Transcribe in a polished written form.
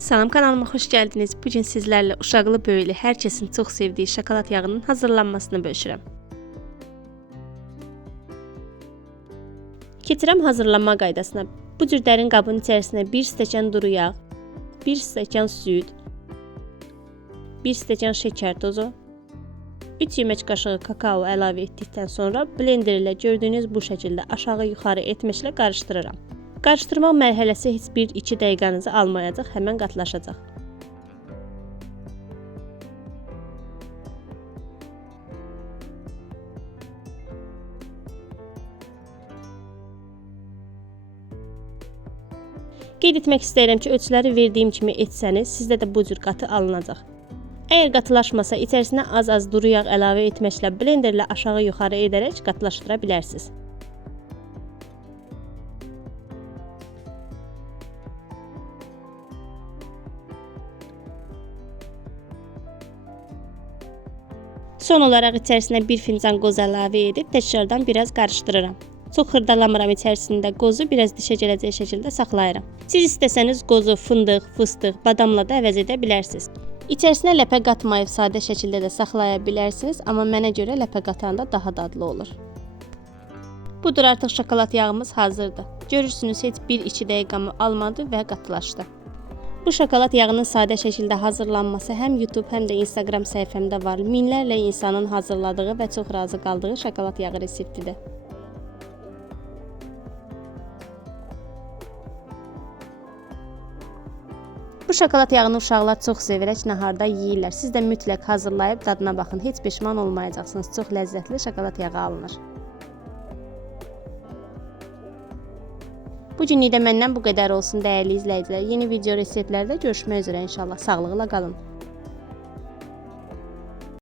Salam, kanalıma xoş gəldiniz. Bugün sizlərlə uşaqlı böyüklü hər kəsin çox sevdiyi şokolad yağının hazırlanmasını bölüşürəm. Keçirəm hazırlanma qaydasına. Bu cür dərin qabın içərisinə 1 stəkan duru yağ, 1 stəkan süd, 1 stəkan şəkər tozu, 3 yemək qaşığı kakao əlavə etdikdən sonra blender ilə gördüyünüz bu şəkildə aşağı-yuxarı etməklə qarışdırıram. Qarışdırmaq mərhələsi heç 1-2 dəqiqənizə almayacaq, həmən qatlaşacaq. Qeyd etmək istəyirəm ki, ölçüləri verdiyim kimi etsəniz, sizdə də bu cür qatı alınacaq. Əgər qatılaşmasa, içərisinə az-az duru yağ əlavə etməklə blenderlə aşağı-yuxarı edərək qatılaşdıra bilərsiniz. Son olaraq içərisinə 1 fincan qoz əlavə edib təkrardan biraz qarışdırıram. Çox xırdalamıram, içərisində qozu biraz dişə gələcək şəkildə saxlayıram. Siz istəsəniz qozu fındıq, fıstıq, badamla da əvəz edə bilərsiniz. İçərisinə ləpə qatmayıb sadə şəkildə də saxlaya bilərsiniz, amma mənə görə ləpə qatanda daha dadlı olur. Budur, artıq şokolad yağımız hazırdır. Görürsünüz, heç 1-2 dəqiqəmi almadı və qatılaşdı. Bu şokolad yağının sadə şəkildə hazırlanması həm YouTube, həm də Instagram səhifəmdə var. Minlərlə insanın hazırladığı və çox razı qaldığı şokolad yağı reseptidir. Bu şokolad yağını uşaqlar çox sevirək naharda yeyirlər. Siz də mütləq hazırlayıb dadına baxın. Heç peşman olmayacaqsınız. Çox ləzzətli şokolad yağı alınır. Bugünlük də məndən bu qədər olsun dəyərli izləyicilər. Yeni video reseptlərdə görüşmək üzrə inşallah. Sağlıqla qalın.